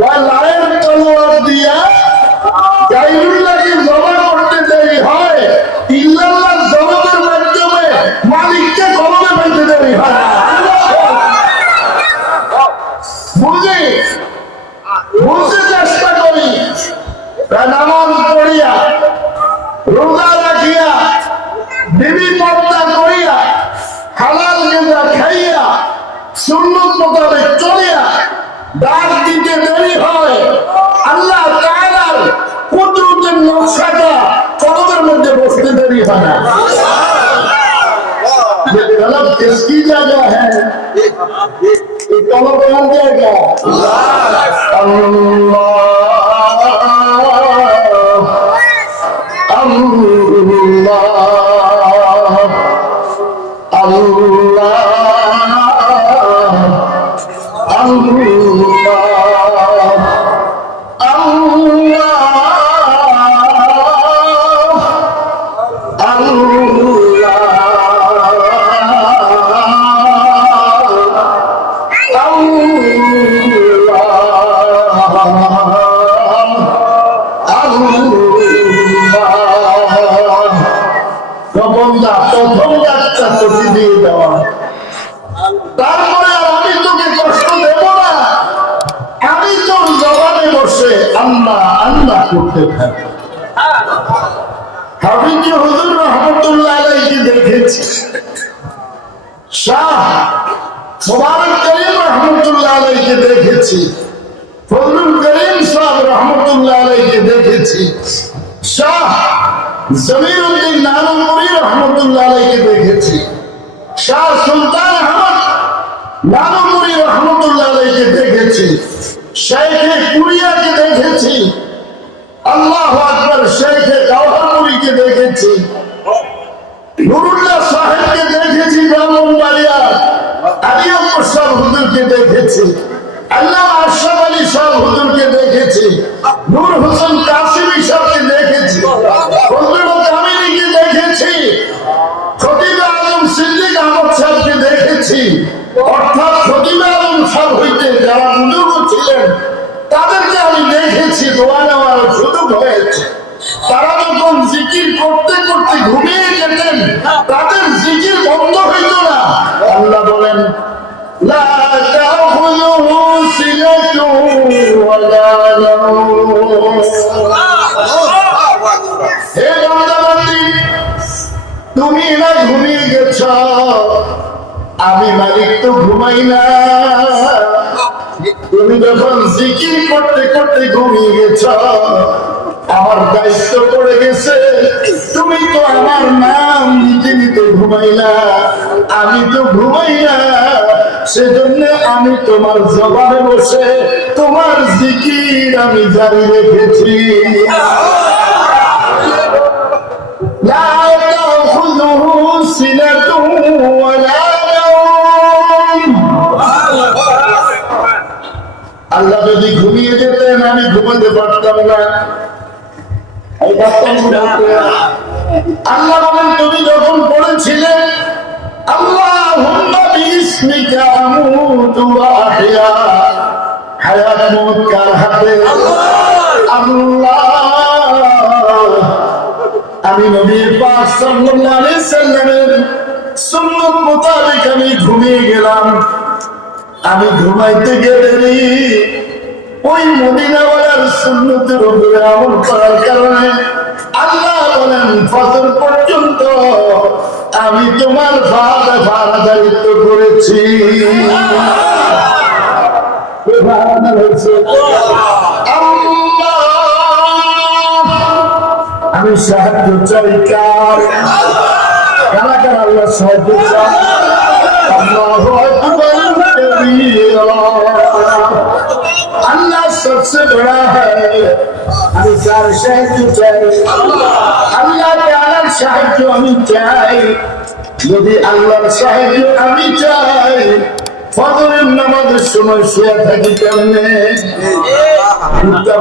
বা লায়ের তলোয়ার দিয়া গায়রুল্লাহকে জমা করতে দেরি হয়, ইল্লাল্লাহ জবাবের মাধ্যমে মালিককে কলমে ফেলতে দেরি হয়। বুঝতে চেষ্টা করি, নামাজ পড়িয়া, রোজা রাখিয়া, বিবি পর্দা করিয়া, হালাল গেঁজা খাইয়া, সুন্নত মোতাবেক চলিয়া ডাক দিতে দেরি হয়। আল্লাহ তাআলার কুদরতের নকশাটা কলমের মধ্যে বসতে দেরি হয় না। ये कलम किसकी जगह है? ये कलम कौन जाएगा? তারপরে আমি তোকে কষ্ট দেব না, আমি তোর জবানে বসে আল্লাহ আল্লাহ করতে থাকি। হাফিজ হুজুর রহমতুল্লাহ আলাইহি দেখেছি, শাহ মুবারক করিম রহমতুল্লাহ আলাইহি দেখেছি, ফজলুল করিম সাহেব রহমতুল্লাহ আলাইহি দেখেছি, শাহ জমিরুদ্দিন নানুপুরি রহমতুল্লাহ আলাইহি দেখেছি, শাহ সুলতান আহমদ নানুপুরি রহমতুল্লাহ আলাইহি দেখেছি, শেখে কুরিয়াকে দেখেছি, আল্লাহু আকবার, শেখে গাওহারপুরীকে দেখেছি, নুরুল্লাহ সাহেবকে দেখেছি, ব্রাহ্মণবাড়িয়া আলিয়াপুর সাহেব হুজুরকে দেখেছি, আল্লামা আশরাফ আলী সাহেব হুজুরকে দেখেছি, নূর হোসেন কাসিমি সাহেবকে দেখেছি, ফজলুল কামিনীকে দেখেছি, খতিব আজম সিদ্দিক আহমদ সাহেবকে দেখেছি। অর্থাৎ খতিব আজম সাহেব হইতে যারা বুজুর্গ ছিলেন তাদেরকে আমি দেখেছি, দোয়া নেওয়ার সুযোগ হয়েছে। তারা যখন জিকির করতে করতে ঘুমিয়ে যেতেন, তাদের জিকির বন্ধ হইত না। আল্লাহ বলেন, লা তাখুযুহু সিনাতুন ওয়ালা নাওম। হে বান্দাবান্দি, তুমি না ঘুমিয়ে গেছ, আমি মালিক তো ঘুমাই না। তুমি যখন জিকির করতে করতে ঘুমিয়ে গেছ, আমার দায়িত্ব পড়ে গেছে, তুমি তো আমার নাম নিতে নিতে ঘুমাই না, আমি তো ঘুমাই না। সেজন্য আমি তোমার জবানে বসে তোমার জিকির আমি জারি রেখেছি। লা তাখুযুহু সিনাতুন ওয়ালা নাওম। আল্লাহ যদি ঘুমিয়ে যেতেন আমি ঘুমাতে পারতাম না। আল্লাহ বলেন, তুমি যখন পড়েছিলে আল্লাহুম্মা বিইসমিকা আমুতু ওয়া আহইয়া, হায়াত মউত কার হাতে? আল্লাহ। আমি নবী পাক সাল্লাল্লাহু আলাইহি সাল্লামের সুন্নাত মোতাবেক আমি ঘুমিয়ে গেলাম। আমি ঘুমাইতে গেলে ওই মদিনাওয়ালার সুন্নতের উপরে আমল করার কারণে আল্লাহ বলেন, ফজর পর্যন্ত আমি তোমার ফারাদারিত্ব করেছি। আমি সাহায্য চাই কার? কারা কারা আল্লাহ সাহায্য চাই? আল্লাহু আকবার কবীরা, अल्लाह सबसे बड़ा है। আমি কার সাহায্য চাই? আল্লাহ তাআলার সাহায্য আমি চাই। যদি আল্লাহর সাহায্য আমি চাই, ফজরের নামাজের সময় শুয়ে থাকি কেমনে?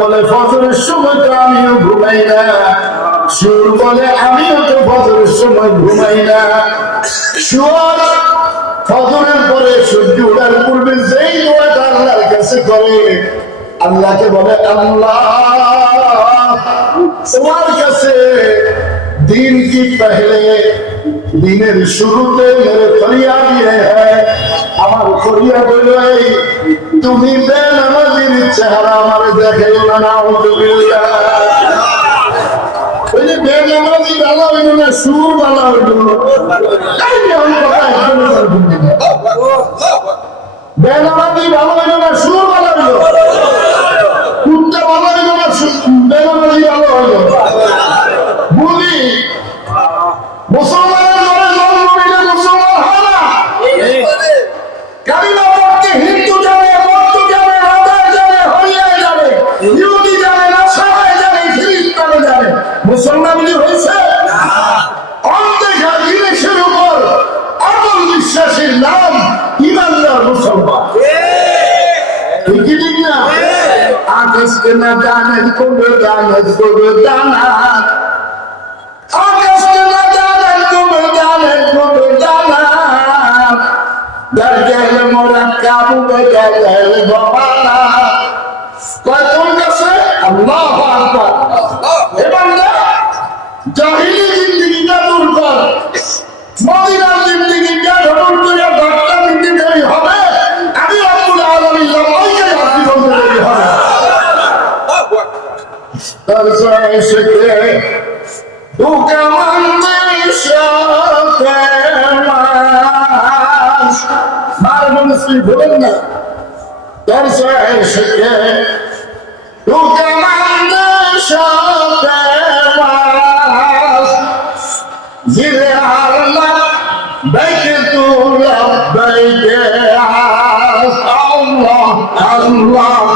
বলে ফজরের সময় তো আমিও ঘুমাই না, সুর বলে আমিও তো ফজরের সময় ঘুমাই না। সুর ফজরের পরে সূর্য ওঠার পূর্বে যেই দোয়াটা আল্লাহর কাছে করে, আল্লাহকে বলে আল্লাহ তোমার কাছে दिन की पहले दिनेर शुरूते मेरे फरियाद ये है আমার ফরিয়াদ হলো এই তুমি বেনামাজির চেহারা আমারে দেখাইও না নাউযুবিল্লাহ ওই যে বেনামাজি ভালো হইল না সুর ভালো হইল বেনামাজি ভালো হইল না সুর ভালো হইল কুত্তা ভালো হইল না বেনামাজি ভালো হইল বুঝি মুসলমানের ঘরে জন্ম নিলে মুসলমান হয় না কারিনা পড়তে হিন্দু যাবে বৌদ্ধ যাবে রাজায় যাবে হরিয়ায় যাবে ইহুদি যাবে নাসারায় যাবে খ্রিস্টানে যাবে মুসলমান কি হয়েছে অন্ধেখা জিনিসের উপর অটল বিশ্বাসের নাম ইমানদার মুসলমান ঠিক না আকাশকে না জানে করবে জানাজ করবে জানা আকাশকে না জানে করবে জানাজ করবে জানা দরজায় মোরা কাবু বেজায় বাবানা কোন কাছে আল্লাহু আকবার এবার না জাহিলি জিন্দেগিটা দূর কর মদিনার জিন্দেগিটা দূর করে ডাক্তার জিন্দেগি হবে আমি রব্বুল আলামিন লম্বাইকে হাতি বলতে দেরি হবে দরজায় এসে দুকা মন্দির মুসলিম বলেন না দরজায় এসে দুকা মন্দির জিরে আল্লাহ বাইকে তুলা বাইকে আল্লাহ আল্লাহ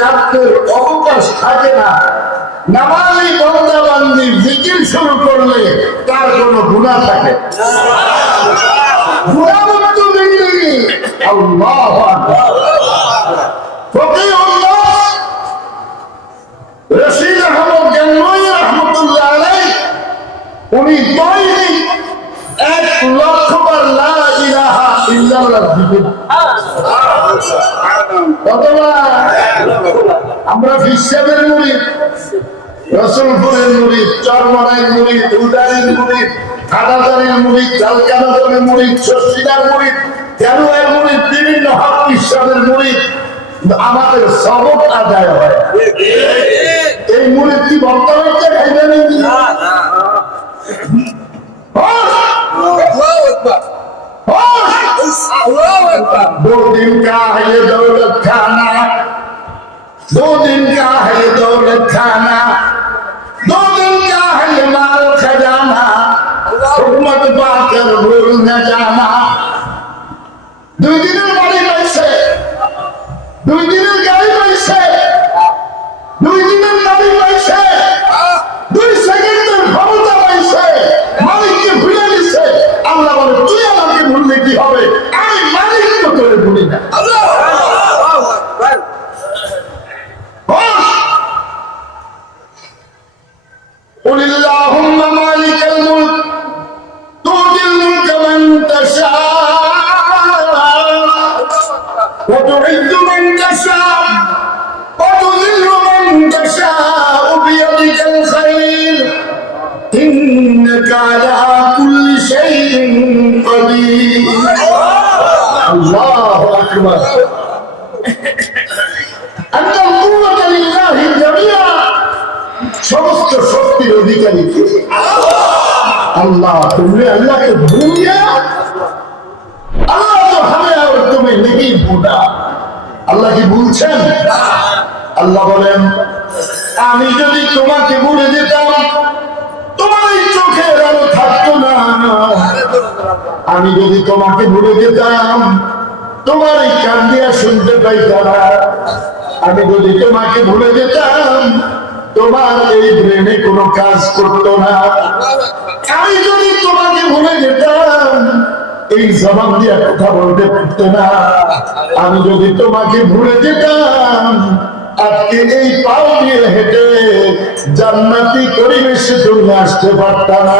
রাতের অবকাশ থাকে না নামাজি বন্দাবান্দি জিকির শুরু করলে তার কোনো গুনাহ থাকে গুনাহমুক্ত জিন্দেগি আল্লাহু আকবার ফকিহুল্লাহ রশিদ আহমদ গঙ্গোই রাহমাতুল্লাহ আলাইহি উনি দৈনিক 1,00,000 বার লা ইলাহা ইল্লাল্লাহ জিকির আমরা ফিসাবের মুরিদ রসুলপুরের মুরিদ চরমনাইয়ের মুরিদ উদারের মুরিদ আদাদারের মুরিদ জালকানাতের মুরিদ শশিদার মুরিদ কেরুয়ের মুরিদ বিভিন্ন হক ফিসাবের মুরিদ আমাদের সবক আদায় হয় এই মুরিদ কি বর্তমানে খাইবেন दो दिन का है ये दौलत खाना 2 दिन का है ये दौलत खाना 2 दिन का है ये माल खजाना हुकूमत पाकर भूल न जाना 2 दिনের বাড়ি পাইছে 2 দিনের গাড়ি পাইছে 2 দিনের গাড়ি পাইছে 2 সেকেন্ডের ক্ষমতা পাইছে মালিককে ভুলে দিছে আল্লাহ বলে তুই আমাকে ভুললে কি হবে আমি মালিক তো তোরে ভুলি না আল্লাহু আকবার قل اللهم مالك الملك تؤتي الملك من تشاء وتعز من تشاء وتذل من تشاء بيدك الخير إنك على كل شيء قدير الله أكبر أن القوة لله جميعا সমস্ত শক্তির অধিকারী আল্লাহ তুমি আল্লাহকে ভুল গয়া আল্লাহ তো हमें और तुम्हें नहीं भूला अल्लाह की भूल ভুলছেন? আল্লাহ বলেন আমি যদি তোমাকে ভুলে যেতাম তোমার এই চোখের আলো থাকতো না। আমি যদি তোমাকে ভুলে যেতাম তোমার এই কান দিয়া শুনতে পাইতাম না। আমি যদি তোমাকে ভুলে যেতাম তোমার এই ব্রেনে কোনো কাজ করতো না। আমি যদি তোমাকে ভুলে যেতাম এই জবান দিয়ে কথা বলতে পারতো না। আমি যদি তোমাকে ভুলে যেতাম আজকে এই পাও দিয়ে হেঁটে জান্নাতি পরিবেশে তুমি আসতে পারতা না।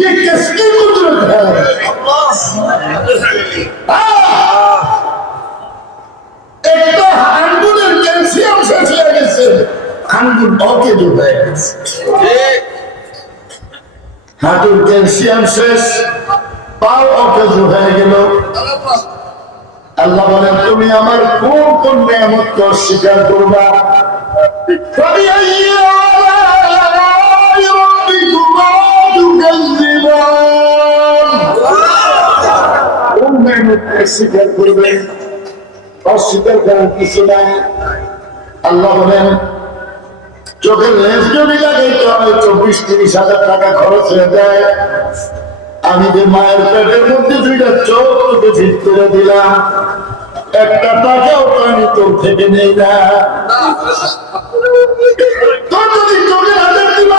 ये किसकी कुदरत है? একটা আঙ্গুলের ক্যালসিয়াম শেষ হয়ে গেছে, আঙ্গুল অকেজ হয়ে গেছে, হাঁটুর ক্যালসিয়াম শেষ, পাও অকেজ হয়ে গেল। আল্লাহ বলেন তুমি আমার কোন কোন নিয়ামতকে অস্বীকার করবা? কোন নিয়ামতকে অস্বীকার করবে? অস্বীকার করার কিছু নাই। আল্লাহ বলেন চোখের লেন্স যদি লাগাইতে হয় 24-30 হাজার টাকা খরচ হয়ে যায়। আমি যে মায়ের পেটের মধ্যে দুইটা চোখ তোকে ঠিক করে দিলাম, একটা টাকাও তো আমি তোর থেকে নেই না। তোর যদি চোখের